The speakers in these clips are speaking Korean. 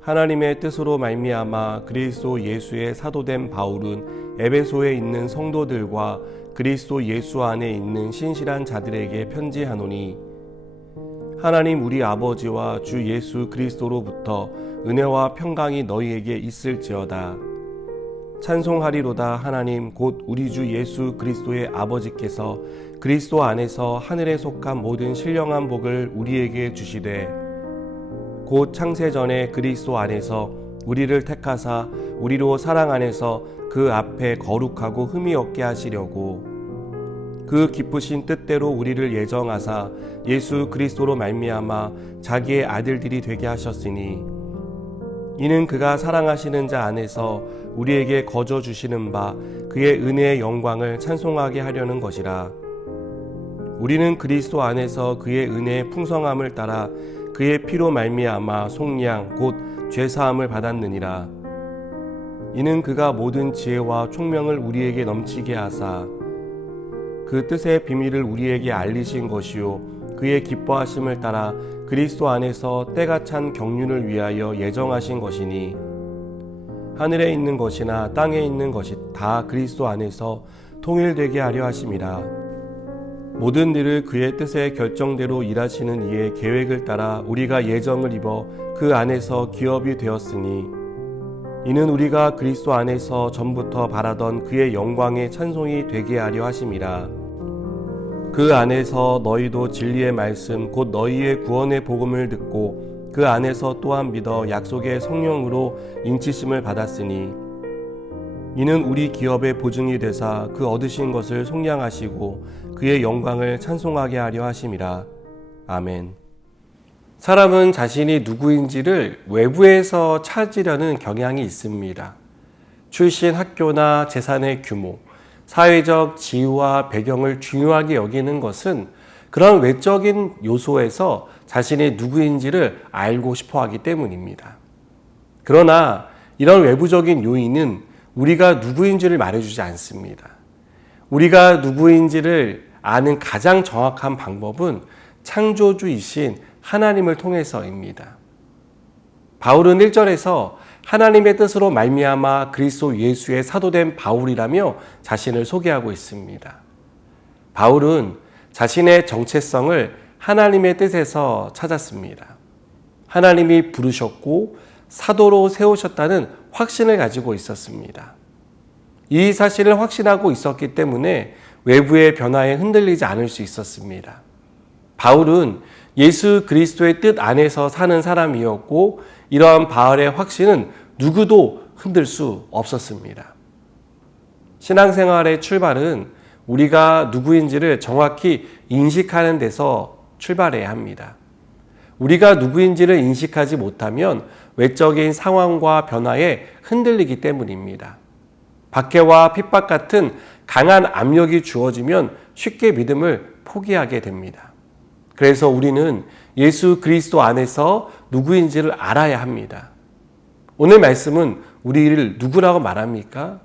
하나님의 뜻으로 말미암아 그리스도 예수의 사도된 바울은 에베소에 있는 성도들과 그리스도 예수 안에 있는 신실한 자들에게 편지하노니, 하나님 우리 아버지와 주 예수 그리스도로부터 은혜와 평강이 너희에게 있을지어다. 찬송하리로다. 하나님 곧 우리 주 예수 그리스도의 아버지께서 그리스도 안에서 하늘에 속한 모든 신령한 복을 우리에게 주시되, 곧 창세전에 그리스도 안에서 우리를 택하사 우리로 사랑 안에서 그 앞에 거룩하고 흠이 없게 하시려고 그 기쁘신 뜻대로 우리를 예정하사 예수 그리스도로 말미암아 자기의 아들들이 되게 하셨으니, 이는 그가 사랑하시는 자 안에서 우리에게 거저 주시는 바 그의 은혜의 영광을 찬송하게 하려는 것이라. 우리는 그리스도 안에서 그의 은혜의 풍성함을 따라 그의 피로 말미암아 속량 곧 죄사함을 받았느니라. 이는 그가 모든 지혜와 총명을 우리에게 넘치게 하사 그 뜻의 비밀을 우리에게 알리신 것이요 그의 기뻐하심을 따라 그리스도 안에서 때가 찬 경륜을 위하여 예정하신 것이니, 하늘에 있는 것이나 땅에 있는 것이 다 그리스도 안에서 통일되게 하려 하심이라. 모든 일을 그의 뜻의 결정대로 일하시는 이의 계획을 따라 우리가 예정을 입어 그 안에서 기업이 되었으니, 이는 우리가 그리스도 안에서 전부터 바라던 그의 영광의 찬송이 되게 하려 하심이라. 그 안에서 너희도 진리의 말씀 곧 너희의 구원의 복음을 듣고 그 안에서 또한 믿어 약속의 성령으로 인치심을 받았으니, 이는 우리 기업의 보증이 되사 그 얻으신 것을 속량하시고 그의 영광을 찬송하게 하려 하심이라. 아멘. 사람은 자신이 누구인지를 외부에서 찾으려는 경향이 있습니다. 출신 학교나 재산의 규모, 사회적 지위와 배경을 중요하게 여기는 것은 그런 외적인 요소에서 자신이 누구인지를 알고 싶어 하기 때문입니다. 그러나 이런 외부적인 요인은 우리가 누구인지를 말해주지 않습니다. 우리가 누구인지를 아는 가장 정확한 방법은 창조주이신 하나님을 통해서입니다. 바울은 1절에서 하나님의 뜻으로 말미암아 그리스도 예수의 사도된 바울이라며 자신을 소개하고 있습니다. 바울은 자신의 정체성을 하나님의 뜻에서 찾았습니다. 하나님이 부르셨고 사도로 세우셨다는 확신을 가지고 있었습니다. 이 사실을 확신하고 있었기 때문에 외부의 변화에 흔들리지 않을 수 있었습니다. 바울은 예수 그리스도의 뜻 안에서 사는 사람이었고, 이러한 바울의 확신은 누구도 흔들 수 없었습니다. 신앙생활의 출발은 우리가 누구인지를 정확히 인식하는 데서 출발해야 합니다. 우리가 누구인지를 인식하지 못하면 외적인 상황과 변화에 흔들리기 때문입니다. 박해와 핍박 같은 강한 압력이 주어지면 쉽게 믿음을 포기하게 됩니다. 그래서 우리는 예수 그리스도 안에서 누구인지를 알아야 합니다. 오늘 말씀은 우리를 누구라고 말합니까?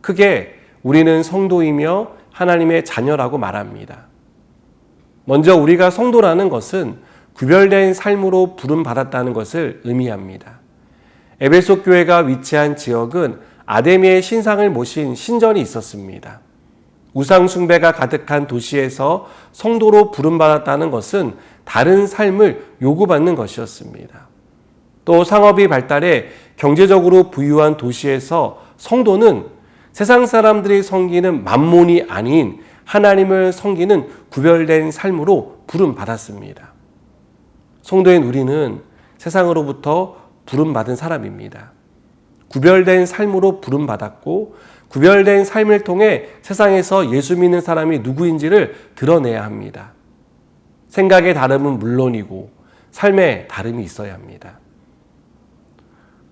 크게 우리는 성도이며 하나님의 자녀라고 말합니다. 먼저 우리가 성도라는 것은 구별된 삶으로 부름받았다는 것을 의미합니다. 에베소 교회가 위치한 지역은 아데미의 신상을 모신 신전이 있었습니다. 우상 숭배가 가득한 도시에서 성도로 부름받았다는 것은 다른 삶을 요구받는 것이었습니다. 또 상업이 발달해 경제적으로 부유한 도시에서 성도는 세상 사람들이 섬기는 만몬이 아닌 하나님을 섬기는 구별된 삶으로 부름받았습니다. 성도인 우리는 세상으로부터 부름받은 사람입니다. 구별된 삶으로 부름받았고, 구별된 삶을 통해 세상에서 예수 믿는 사람이 누구인지를 드러내야 합니다. 생각의 다름은 물론이고 삶의 다름이 있어야 합니다.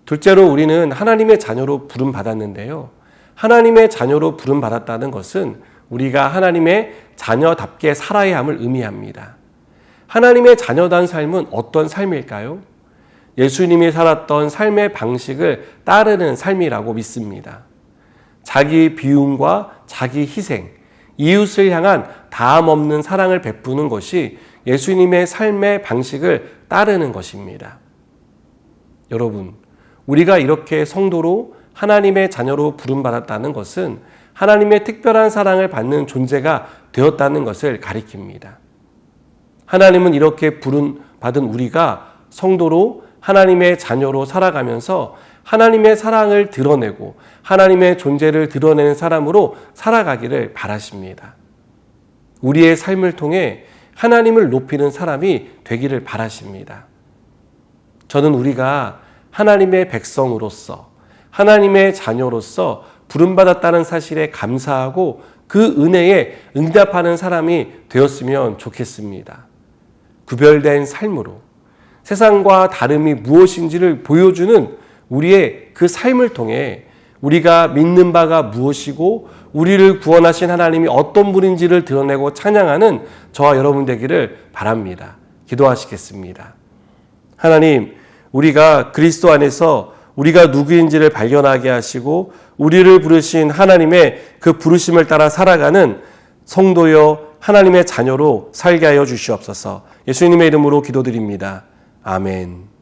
둘째로 우리는 하나님의 자녀로 부름받았는데요. 하나님의 자녀로 부름받았다는 것은 우리가 하나님의 자녀답게 살아야 함을 의미합니다. 하나님의 자녀다운 삶은 어떤 삶일까요? 예수님이 살았던 삶의 방식을 따르는 삶이라고 믿습니다. 자기 비움과 자기 희생, 이웃을 향한 다함 없는 사랑을 베푸는 것이 예수님의 삶의 방식을 따르는 것입니다. 여러분, 우리가 이렇게 성도로 하나님의 자녀로 부름받았다는 것은 하나님의 특별한 사랑을 받는 존재가 되었다는 것을 가리킵니다. 하나님은 이렇게 부름받은 우리가 성도로 하나님의 자녀로 살아가면서 하나님의 사랑을 드러내고 하나님의 존재를 드러내는 사람으로 살아가기를 바라십니다. 우리의 삶을 통해 하나님을 높이는 사람이 되기를 바라십니다. 저는 우리가 하나님의 백성으로서 하나님의 자녀로서 부름받았다는 사실에 감사하고 그 은혜에 응답하는 사람이 되었으면 좋겠습니다. 구별된 삶으로 세상과 다름이 무엇인지를 보여주는 우리의 그 삶을 통해 우리가 믿는 바가 무엇이고 우리를 구원하신 하나님이 어떤 분인지를 드러내고 찬양하는 저와 여러분 되기를 바랍니다. 기도하시겠습니다. 하나님, 우리가 그리스도 안에서 우리가 누구인지를 발견하게 하시고 우리를 부르신 하나님의 그 부르심을 따라 살아가는 성도여 하나님의 자녀로 살게 하여 주시옵소서. 예수님의 이름으로 기도드립니다. 아멘.